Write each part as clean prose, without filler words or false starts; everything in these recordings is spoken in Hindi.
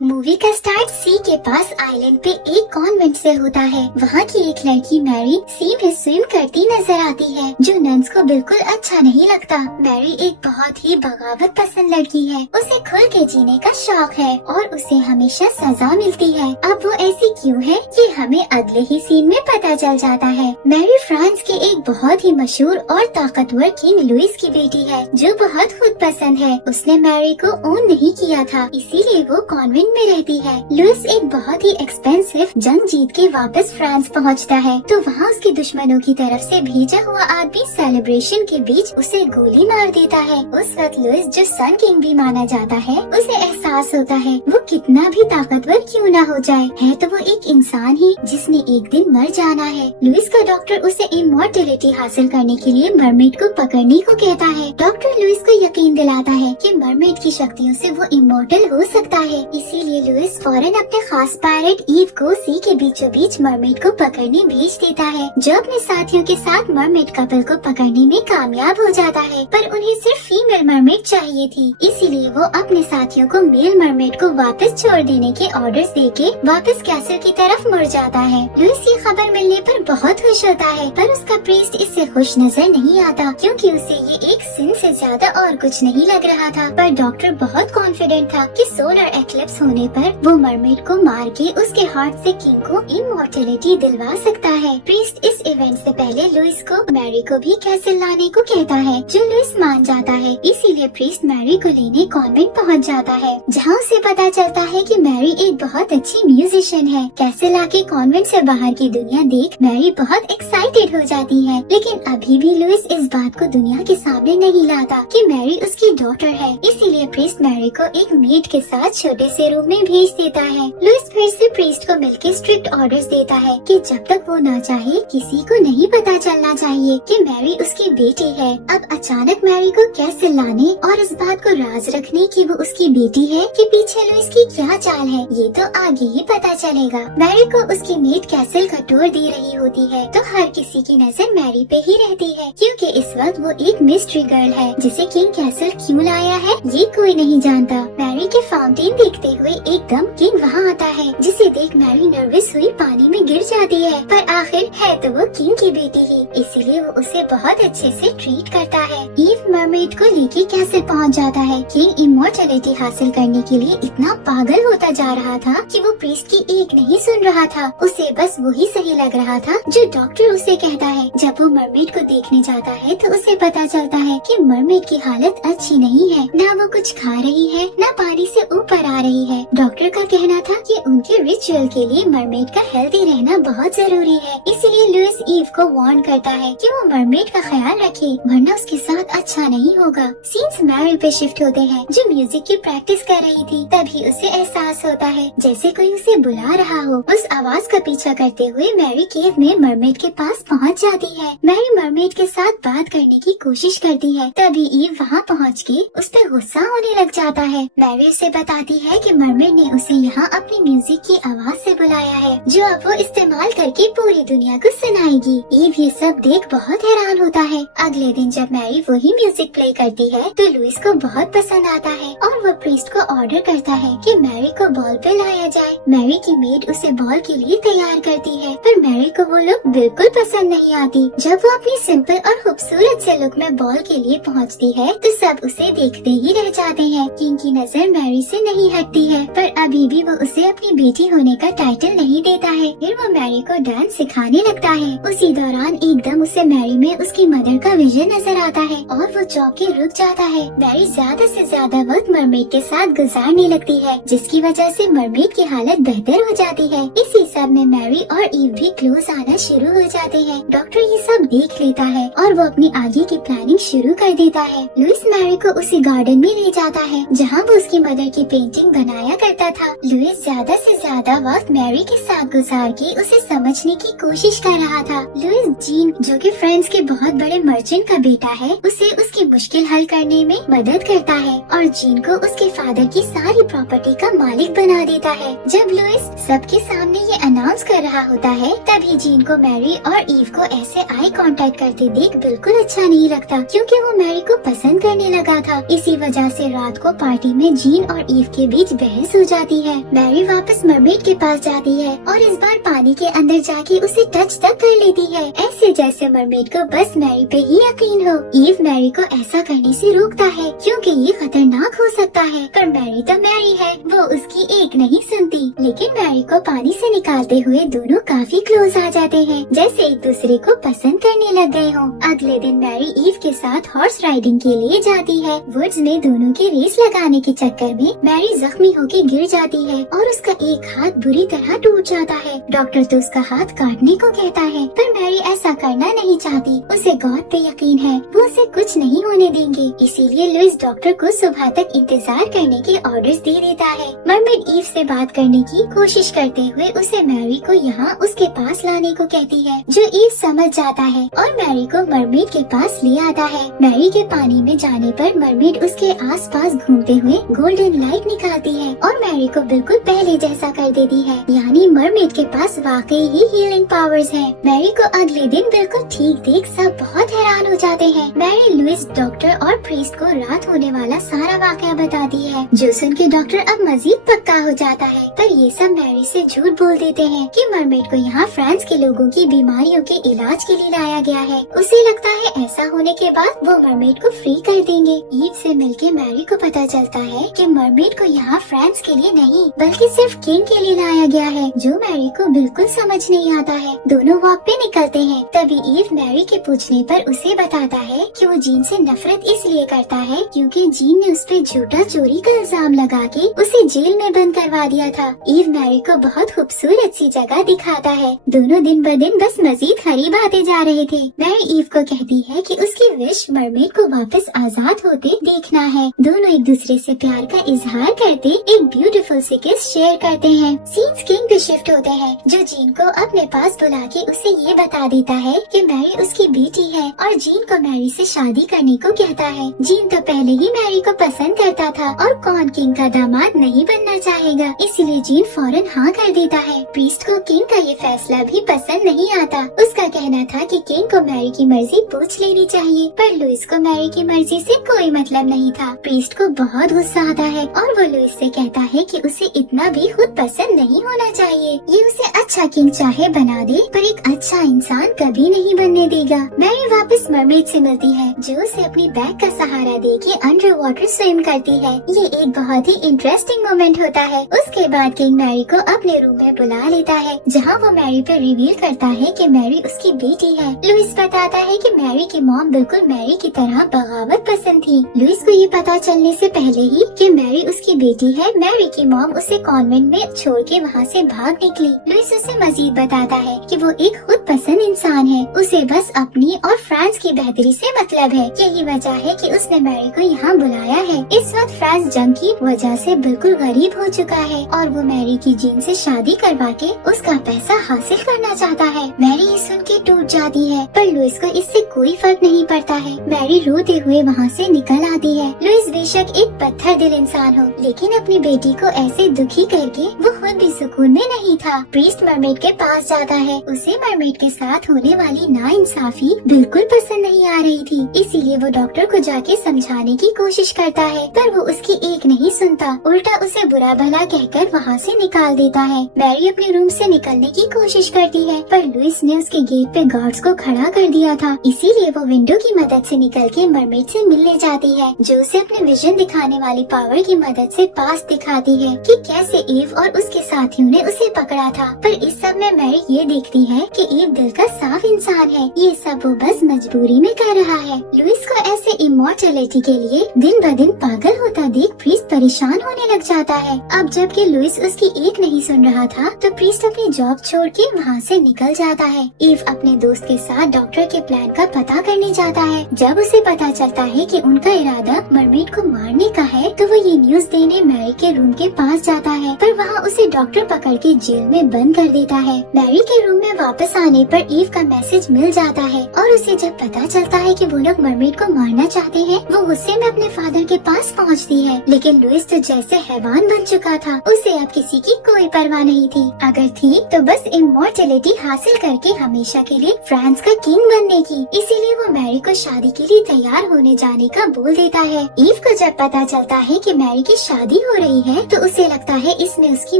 मूवी का स्टार्ट सी के पास आइलैंड पे एक कॉन्वेंट से होता है। वहाँ की एक लड़की मैरी सी में स्विम करती नजर आती है, जो नन्स को बिल्कुल अच्छा नहीं लगता। मैरी एक बहुत ही बगावत पसंद लड़की है, उसे खुल के जीने का शौक है और उसे हमेशा सजा मिलती है। अब वो ऐसी क्यों है ये हमें अगले ही सीन में पता चल जाता है। मैरी फ्रांस के एक बहुत ही मशहूर और ताकतवर किंग लुइस की बेटी है, जो बहुत खुद पसंद है। उसने मैरी को ओन नहीं किया था, इसीलिए वो कॉन्वेंट में रहती है। लुइस एक बहुत ही एक्सपेंसिव जंग जीत के वापस फ्रांस पहुंचता है, तो वहाँ उसके दुश्मनों की तरफ से भेजा हुआ आदमी सेलिब्रेशन के बीच उसे गोली मार देता है। उस वक्त लुइस, जो सन किंग भी माना जाता है, उसे एहसास होता है वो कितना भी ताकतवर क्यों ना हो जाए, है तो वो एक इंसान ही जिसने एक दिन मर जाना है। लुइस का डॉक्टर उसे इमॉर्टलिटी हासिल करने के लिए मरमेड को पकड़ने को कहता है। डॉक्टर लुइस को यकीन दिलाता है कि मरमेड की शक्तियों से वो इमॉर्टल हो सकता है। इसीलिए लुइस फौरन अपने खास पायलट ईव को सी के बीचों बीच मरमेड को पकड़ने भेज देता है, जो अपने साथियों के साथ मरमेड कपल को पकड़ने में कामयाब हो जाता है। पर उन्हें सिर्फ फीमेल मरमेड चाहिए थी, इसीलिए वो अपने साथियों को मेल मरमेड को वापस छोड़ देने के ऑर्डर्स देके वापस कैसल की तरफ मुड़ जाता है। लुइस ये खबर मिलने पर बहुत खुश होता है, पर उसका प्रीस्ट इससे खुश नजर नहीं आता, क्योंकि उसे ये एक सिन से ज्यादा और कुछ नहीं लग रहा था। पर डॉक्टर बहुत कॉन्फिडेंट था कि सोलर एक्लिप्स होने पर वो मरमेड को मार के उसके हार्ट से किंग को इमॉर्टलिटी दिलवा सकता है। प्रीस्ट इस इवेंट से पहले लुइस को मैरी को भी कैसल लाने को कहता है, जो लुइस मान जाता है। इसीलिए प्रीस्ट मैरी को लेने कॉन्वेंट पहुंच जाता है, जहां उसे पता चलता है कि मैरी एक बहुत अच्छी म्यूजिशियन है। कैसल आके कॉन्वेंट से बाहर की दुनिया देख मैरी बहुत एक्साइटेड हो जाती है, लेकिन अभी भी लुइस इस बात को दुनिया के सामने नहीं लाता कि मैरी उसकी डॉटर है। इसीलिए प्रीस्ट मैरी को एक मेड के साथ छोटे से रूम में भेज देता है। लुइस फिर से प्रीस्ट को मिलके स्ट्रिक्ट ऑर्डर्स देता है कि जब तक वो ना चाहे किसी को नहीं पता चलना चाहिए कि मैरी उसकी बेटी है। अब अचानक मैरी को कैसल लाने और इस बात को राज रखने कि वो उसकी बेटी है कि पीछे लुइस की क्या चाल है, ये तो आगे ही पता चलेगा। मैरी को उसकी मेड कैसल का टूर दे रही होती है, तो हर किसी की नजर मैरी पे ही रहती है, क्योंकि इस वक्त वो एक मिस्ट्री गर्ल है, जिसे किंग कैसल क्यों लाया है ये कोई नहीं जानता। मैरी के फाउंटेन देखते हुए एकदम किंग वहाँ आता है, जिसे देख मैरी नर्वस हुई पानी में गिर जाती है। पर आखिर है तो वो किंग की बेटी ही, इसीलिए वो उसे बहुत अच्छे से ट्रीट करता है। ईव मरमेड को लेके कैसल पहुँच जाता है। किंग इमॉर्टलिटी हासिल करने के लिए इतना पागल होता जा रहा था कि वो प्रीस्ट की एक नहीं सुन रहा था, उसे बस वही सही लग रहा था जो डॉक्टर उसे कहता है। जब वो मरमेड को देखने जाता है तो उसे पता चलता है कि मरमेड की हालत अच्छी नहीं है, ना वो कुछ खा रही है, ना पानी से ऊपर आ रही है। डॉक्टर का कहना था कि उनके रिचुअल के लिए मरमेड का हेल्दी रहना बहुत जरूरी है, इसीलिए लुइस ईव को वार्न करता है कि वो मरमेड का ख्याल रखे, वरना उसके साथ अच्छा नहीं होगा। सीन्स मैरी पे शिफ्ट होते हैं, जो म्यूजिक की प्रैक्टिस कर रही थी। तभी उसे एहसास होता है जैसे कोई उसे बुला रहा हो। उस आवाज का पीछा करते हुए मैरी केव में मरमेड के पास पहुंच जाती है। मैरी मरमेड के साथ बात करने की कोशिश करती है, तभी ईव वहाँ पहुँच के उस पर गुस्सा होने लग जाता है। मैरी उसे बताती है कि मरमेड ने उसे यहाँ अपनी म्यूजिक की आवाज से बुलाया है, जो अब वो इस्तेमाल करके पूरी दुनिया को सुनाएगी। ईव ये सब देख बहुत हैरान होता है। अगले दिन जब मैरी वही म्यूजिक प्ले करती है तो लुइस को बहुत पसंद आता है और वो प्रीस्ट को ऑर्डर करता है कि मैरी को बॉल पे लाया जाए। मैरी की मेड उसे बॉल के लिए तैयार करती है, पर मैरी को वो लुक बिल्कुल पसंद नहीं आती। जब वो अपनी सिंपल और खूबसूरत से लुक में बॉल के लिए पहुँचती है तो सब उसे देखते ही रह जाते हैं। किंग की नजर मैरी से नहीं हटती है, पर अभी भी वो उसे अपनी बेटी होने का टाइटल नहीं देता है। फिर वो मैरी को डांस सिखाने लगता है। उसी दौरान एकदम उसे मैरी में उसकी मदर का विजन नजर आता है और वो चौंक के रुक जाता है। मैरी ज्यादा से ज्यादा वक्त मरमेड के साथ गुजारने लगती है, जिसकी वजह से मरमेड की हालत बेहतर हो जाती है। इसी सब में मैरी और ईव भी क्लोज आना शुरू हो जाते हैं। डॉक्टर ये सब देख लेता है और वो अपनी आगे की प्लानिंग शुरू कर देता है। लुइस मैरी को उसी गार्डन में ले जाता है जहाँ वो उसकी मदर की पेंटिंग बनाया करता था। लुइस ज्यादा से ज्यादा वक्त मैरी के साथ गुजार के उसे समझने की कोशिश कर रहा था। लुइस जीन, जो कि फ्रांस के बहुत बड़े मर्चेंट का बेटा है, उसे उसकी मुश्किल हल करने में मदद करता है और जीन को उसके फादर की सारी प्रॉपर्टी का मालिक एक बना देता है। जब लुइस सबके सामने ये अनाउंस कर रहा होता है, तभी जीन को मैरी और ईव को ऐसे आई कांटेक्ट करते देख बिल्कुल अच्छा नहीं लगता, क्योंकि वो मैरी को पसंद करने लगा था। इसी वजह से रात को पार्टी में जीन और ईव के बीच बहस हो जाती है। मैरी वापस मरमेड के पास जाती है और इस बार पानी के अंदर जाके उसे टच तक कर लेती है, ऐसे जैसे मरमेड को बस मैरी पे ही यकीन हो। ईव मैरी को ऐसा करने से रोकता है, क्योंकि ये खतरनाक हो सकता है, पर मैरी तो मैरी है, वो उसकी एक नहीं सुनती। लेकिन मैरी को पानी से निकालते हुए दोनों काफी क्लोज आ जाते हैं, जैसे एक दूसरे को पसंद करने लग गए हों। अगले दिन मैरी ईव के साथ हॉर्स राइडिंग के लिए जाती है। वुड्स में दोनों के रेस लगाने के चक्कर में मैरी जख्मी होकर गिर जाती है और उसका एक हाथ बुरी तरह टूट जाता है। डॉक्टर तो उसका हाथ काटने को कहता है, पर मैरी ऐसा करना नहीं चाहती। उसे गॉड पे यकीन है, वो उसे कुछ नहीं होने देंगे। इसीलिए लुइस डॉक्टर को सुबह तक इंतजार करने के ऑर्डर्स दे देता है। मरमेड ईव से बात करने की कोशिश करते हुए उसे मैरी को यहाँ उसके पास लाने को कहती है, जो ईव समझ जाता है और मैरी को मरमेड के पास ले आता है। मैरी के पानी में जाने पर मरमेड उसके आसपास घूमते हुए गोल्डन लाइट निकालती है और मैरी को बिल्कुल पहले जैसा कर देती है, यानी मरमेड के पास वाकई ही हीलिंग पावर्स हैं। मैरी को अगले दिन बिल्कुल ठीक देख सब बहुत हैरान हो जाते हैं। मैरी लुइस डॉक्टर और प्रीस्ट को रात होने वाला सारा वाकया बताती है, जो सुन के डॉक्टर अब मजीद पक्का हो जाता है। पर ये सब मैरी से झूठ बोल देते हैं कि मरमेड को यहाँ फ्रांस के लोगों की बीमारियों के इलाज के लिए लाया गया है। उसे लगता है ऐसा होने के बाद वो मरमेड को फ्री कर देंगे। ईव से मिलके मैरी को पता चलता है कि मरमेड को यहाँ फ्रांस के लिए नहीं बल्कि सिर्फ किंग के लिए लाया गया है, जो मैरी को बिल्कुल समझ नहीं आता है। दोनों वॉक पे निकलते हैं, तभी ईव मैरी के पूछने पर उसे बताता है कि वो जीन से नफरत इसलिए करता है क्योंकि जीन ने उस पे झूठा चोरी का इल्जाम लगा के उसे जेल में बंद करवा दिया था। ईव मैरी को बहुत खूबसूरत सी जगह दिखाता है। दोनों दिन ब दिन बस मजीद करीब आते जा रहे थे। मैरी ईव को कहती है कि उसकी विश मरमेड को वापस आजाद होते देखना है। दोनों एक दूसरे से प्यार का इजहार करते एक ब्यूटीफुल सी किस शेयर करते हैं। सीन्स किंग पे शिफ्ट होते हैं, जो जीन को अपने पास बुला के उसे ये बता देता है कि मैरी उसकी बेटी है और जीन को मैरी से शादी करने को कहता है। जीन तो पहले ही मैरी को पसंद करता था और कौन किंग का दामाद नहीं बनना चाहेगा, इसलिए जीन फौरन हाँ कर देता है। प्रीस्ट को किंग का ये फैसला भी पसंद नहीं आता। उसका कहना था कि किंग को मैरी की मर्जी पूछ लेनी चाहिए, पर लुइस को मैरी की मर्जी से कोई मतलब नहीं था। प्रीस्ट को बहुत गुस्सा आता है और वो लुइस से कहता है कि उसे इतना भी खुद पसंद नहीं होना चाहिए। ये उसे अच्छा किंग चाहे बना दे, पर एक अच्छा इंसान कभी नहीं बनने देगा। मैरी वापस मरमेड से मिलती है, जो उसे अपनी बैग का सहारा दे के अंडर वाटर स्विम करती है। ये एक बहुत ही इंटरेस्टिंग मोमेंट होता है। उसके बाद किंग मैरी को अपने रूम में बुला लेता है, जहाँ वो मैरी पे रिवील करता है कि मैरी उसकी बेटी है। लुइस बताता है कि मैरी की मॉम बिल्कुल मैरी की तरह बगावत पसंद थी। लुइस को ये पता चलने से पहले ही कि मैरी उसकी बेटी है, मैरी की मॉम उसे कॉन्वेंट में छोड़ के वहाँ से भाग निकली। लुइस उसे मजीद बताता है कि वो एक खुद पसंद इंसान है, उसे बस अपनी और फ्रांस की बेहतरी से मतलब है। यही वजह है कि उसने मैरी को यहाँ बुलाया है। इस वक्त फ्रांस जंग की वजह से बिल्कुल गरीब हो चुका है और वो मैरी की जीन से शादी करवा के उसका पैसा हासिल करना चाहता है। मैरी ये सुन के टूट जाती है, पर लुइस को इससे कोई फर्क नहीं पड़ता है। मैरी रोते हुए वहाँ से निकल आती है। लुइस बेशक एक पत्थर दिल इंसान हो, लेकिन अपनी बेटी को ऐसे दुखी करके वो खुद भी सुकून में नहीं था। प्रीस्ट मरमेड के पास जाता है। उसे मरमेड के साथ होने वाली नाइंसाफी बिल्कुल पसंद नहीं आ रही थी, इसीलिए वो डॉक्टर को जाके समझाने की कोशिश करता है, पर वो उसकी एक नहीं सुनता, उल्टा उसे बुरा भला कहकर वहाँ से निकाल देता है। मैरी अपने रूम से निकलने की कोशिश करती है, पर लुइस ने उसके गेट पे गार्ड्स को खड़ा कर दिया था, इसीलिए वो विंडो की मदद से निकल के मरमेड से मिलने जाती है, जो उसे अपने विजन दिखाने वाली पावर की मदद से पास दिखाती है कि कैसे ईव और उसके साथियों ने उसे पकड़ा था। पर इस सब में मैरी ये देखती है कि ईव दिल का साफ इंसान है, ये सब वो बस मजबूरी में कर रहा है। लुइस को ऐसे इमॉर्टैलिटी के लिए दिन ब दिन पागल होता देख प्रीस्ट परेशान होने लग जाता है। अब जबकि लुइस उसकी एक नहीं सुन रहा था, तो प्रीस्ट अपनी जॉब छोड़ के वहाँ से निकल जाता है। ईव अपने दोस्त के साथ डॉक्टर के प्लान का पता करने जाता है। जब उसे पता चलता है कि उनका इरादा मरमेड को मारने का है, तो वो ये न्यूज देने मैरी के रूम के पास जाता है, पर वहाँ उसे डॉक्टर पकड़ के जेल में बंद कर देता है। मैरी के रूम में वापस आने पर ईव का मैसेज मिल जाता है और उसे जब पता चलता है कि वो लोग मरमेड को मारना चाहते हैं, वो गुस्से में अपने फादर के पास पहुँचती है। लेकिन लुइस तो जैसे हैवान बन चुका था। उसे अब किसी की कोई परवाह नहीं थी, अगर थी तो बस इमॉर्टैलिटी हासिल करके हमेशा के लिए फ्रांस का किंग बनने की। इसीलिए वो मैरी को शादी के लिए तैयार होने जाने का बोल देता है। ईव को जब पता चलता है कि मैरी की शादी हो रही है तो उसे लगता है इसमें उसकी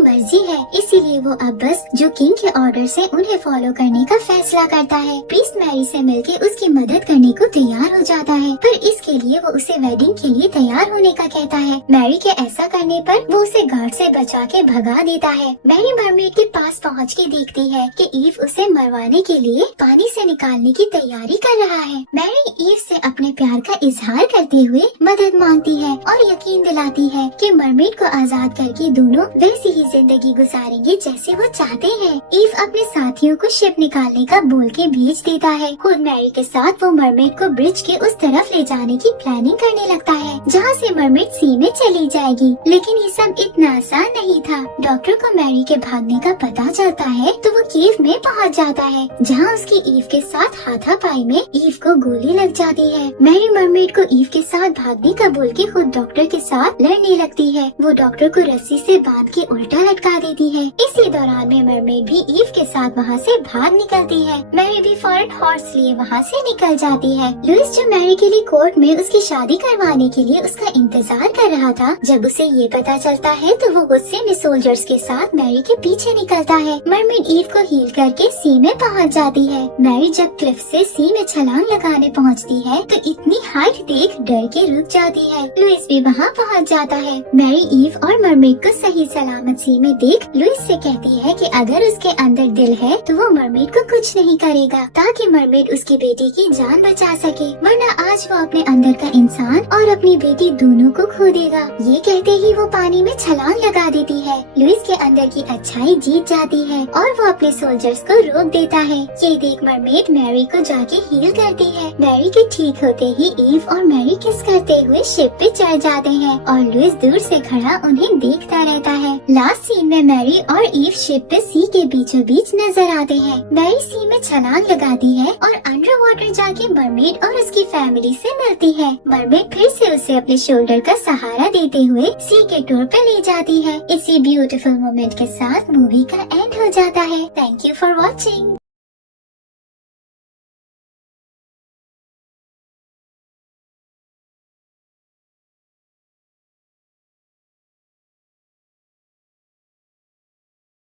मर्जी है, इसीलिए वो अब बस जो किंग के ऑर्डर है उन्हें फॉलो करने का फैसला करता है। प्रीस्ट मैरी से मिलके उसकी मदद करने को तैयार हो जाता है, पर इसके लिए वो उसे वेडिंग के लिए तैयार होने का कहता है। मैरी के ऐसा करने पर वो उसे गार्ड से बचा के भगा देता है। मैरी मरमेड के पास पहुँच के देखती है कि ईव उसे मरवाने के लिए पानी से निकालने की तैयारी कर रहा है। मैरी ईव से अपने प्यार का इजहार करते हुए मदद मांगती है और यकीन दिलाती है कि मरमेड को आजाद करके दोनों वैसी ही जिंदगी गुजारेंगे जैसे वो चाहते हैं। ईव अपने साथियों को शिप निकालने का बोल के भेज देता है। खुद मैरी के साथ वो मरमेड को ब्रिज के उस तरफ ले जाने की प्लानिंग करने लगता है जहाँ से मरमेड सी में चली जाएगी। लेकिन ये सब इतना आसान नहीं था। डॉक्टर को मैरी के भागने का पता चलता है तो वो केव में पहुँच जाता है जहाँ उसकी ईव के साथ हाथापाई में ईव को गोली लग जाती है। मैरी मरमेड को ईव के साथ भागने का बोल के खुद डॉक्टर के साथ लड़ने लगती है। वो डॉक्टर को रस्सी से बांध के उल्टा लटका देती है। इसी दौरान में मरमेड भी ईव के साथ वहाँ से भाग निकलती है। मैरी भी फौरन हॉर्स लिए वहाँ से निकल जाती है। लुइस जो मैरी के लिए कोर्ट में उसकी शादी करवाने के लिए उसका इंतजार कर रहा था, जब उसे ये पता चलता है तो वो गुस्से में सोल्जर्स के साथ मैरी के पीछे निकलता है। मरमेड ईव को हील करके सी में पहुँच जाती है। मैरी जब क्लिफ से सी में छलांग लगाने पहुँचती है तो इतनी हाइट देख डर के रुक जाती है। लुइस भी वहाँ पहुँच जाता है। मैरी ईव और मरमेड को सही सलामत सी में देख लुइस से कहती है कि अगर उसके अंदर दिल है तो वो मरमेड को कुछ नहीं करेगा, ताकि मरमेड उसकी बेटी की जान बचा सके, वरना आज वो अपने अंदर का इंसान और अपनी बेटी दोनों को खो देगा। ये कहते ही वो पानी में छलांग लगा देती है। लुइस के अंदर की अच्छाई जीत जाती है और वो अपने सोल्जर्स को रोक देता है। ये देख मरमेड मैरी को जाके हील करती है। मैरी के ठीक होते ही ईव और मैरी किस करते हुए शिप पे चढ़ जाते हैं और लुइस दूर से खड़ा उन्हें देखता रहता है। लास्ट सीन में मैरी और ईव शिप पे सी के बीचों बीच नजर आते हैं। मैरी सी में छलांग लगाती है और अंडर वाटर जाके मरमेड और उसकी फैमिली से मिलती है। मरमेड फिर से उसे अपने शोल्डर का सहारा देते हुए सी के टूर पे ले जाती है। इसी ब्यूटीफुल मोमेंट के साथ मूवी का एंड हो जाता है। Thank you for watching.